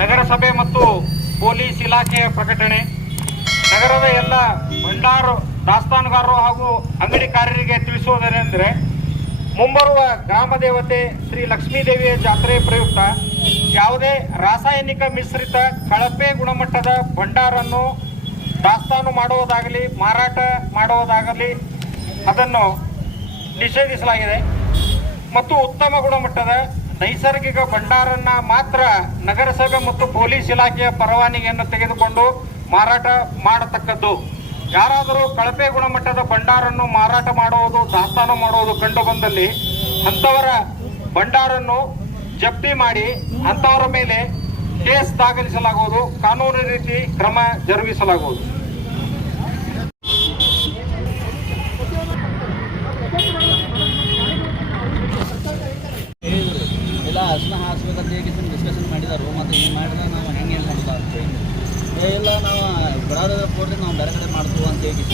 ನಗರಸಭೆ ಮತ್ತು ಪೊಲೀಸ್ ಇಲಾಖೆಯ ಪ್ರಕಟಣೆ. ನಗರದ ಎಲ್ಲ ಭಂಡಾರ ದಾಸ್ತಾನುಗಾರರು ಹಾಗೂ ಅಂಗಡಿಕಾರರಿಗೆ ತಿಳಿಸುವುದೇನೆಂದರೆ, ಮುಂಬರುವ ಗ್ರಾಮ ದೇವತೆ ಶ್ರೀ ಲಕ್ಷ್ಮೀದೇವಿಯ ಜಾತ್ರೆ ಪ್ರಯುಕ್ತ ಯಾವುದೇ ರಾಸಾಯನಿಕ ಮಿಶ್ರಿತ ಕಳಪೆ ಗುಣಮಟ್ಟದ ಭಂಡಾರನ್ನು ದಾಸ್ತಾನು ಮಾಡುವುದಾಗಲಿ ಮಾರಾಟ ಮಾಡುವುದಾಗಲಿ ಅದನ್ನು ನಿಷೇಧಿಸಲಾಗಿದೆ. ಮತ್ತು ಉತ್ತಮ ಗುಣಮಟ್ಟದ ನೈಸರ್ಗಿಕ ಭಂಡಾರನ್ನ ಮಾತ್ರ ನಗರಸಭೆ ಮತ್ತು ಪೊಲೀಸ್ ಇಲಾಖೆಯ ಪರವಾನಗಿಯನ್ನು ತೆಗೆದುಕೊಂಡು ಮಾರಾಟ ಮಾಡತಕ್ಕದ್ದು. ಯಾರಾದರೂ ಕಳಪೆ ಗುಣಮಟ್ಟದ ಭಂಡಾರನ್ನು ಮಾರಾಟ ಮಾಡುವುದು, ದಾಸ್ತಾನು ಮಾಡುವುದು ಕಂಡು ಬಂದಲ್ಲಿ ಅಂಥವರ ಭಂಡಾರನ್ನು ಜಪ್ತಿ ಮಾಡಿ ಅಂಥವರ ಮೇಲೆ ಕೇಸ್ ದಾಖಲಿಸಲಾಗುವುದು, ಕಾನೂನು ರೀತಿ ಕ್ರಮ ಜರುಗಿಸಲಾಗುವುದು. ಎಲ್ಲ ಅರ್ಶನ ಹಾರಿಸ್ಬೇಕಂತ ಹೇಗೆ ಡಿಸ್ಕಷನ್ ಮಾಡಿದಾರು. ಮತ್ತು ಏನು ಮಾಡಿದ್ರೆ ನಾವು ಹೆಂಗೆ ಇಲ್ಲ ನಾವು ಬಿಡಾದ ಕೊಡ್ರಿ, ನಾವು ಬೇರೆ ಕಡೆ ಮಾಡ್ತೀವಿ ಅಂತ ಹೇಳಿ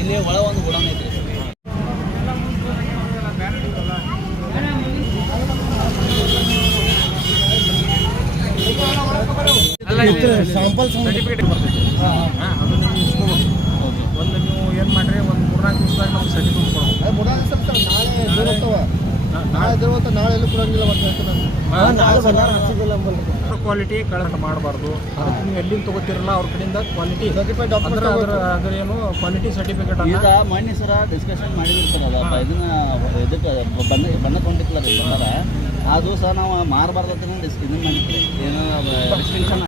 ಇಲ್ಲಿ ಒಳ ಒಂದು ಗುಡಾನ್ ಐತ್ರಿ. ಸರ್ಟಿಫಿಕೇಟ್ ಬರ್ತೈತಿ, ಅದು ನೀವು ಇಸ್ಕೋಬೇಕು. ಒಂದು ನೀವು ಏನು ಮಾಡಿರಿ, ಒಂದು 3-4 ದಿವಸದಾಗ ನಮ್ಗೆ ಸರ್ಟಿಫಿಕೇಟ್ ಕೊಡ್ಬೇಕು. ನಾಳೆ ಎಲ್ಲ ಕೊಡಂಗಿಲ್ಲ. ಕ್ವಾಲಿಟಿ ಕಳೆಕ್ಟ್ ಮಾಡಬಾರ್ದು. ಅದಕ್ಕೆ ನೀವು ಎಲ್ಲಿಂದ ತೊಗೋತಿರಲ್ಲ ಅವ್ರ ಕಡೆಯಿಂದ ಕ್ವಾಲಿಟಿ ಸರ್ಟಿಫೈಡ್ ಅದ್ರೇನು ಕ್ವಾಲಿಟಿ ಸರ್ಟಿಫಿಕೇಟ್ ಈಗ ಮೊನ್ನೆ ಸರ ಡಿಸ್ಕಷನ್ ಮಾಡಿದಿರ್ತಾರಲ್ಲ, ಇದನ್ನ ಇದಕ್ಕೆ ಬಣ್ಣ ತೊಗೊಂಡಿತ್ತಲ್ಲ ರೀ ಬಂದಾರ, ಅದು ಸಹ ನಾವು ಮಾರಬಾರ್ದು ಅಂತ ಇದನ್ನ ಮಾಡಿದ್ರಿ. ಏನೋ ರೆಸ್ಟ್ರಿಕ್ಷನ್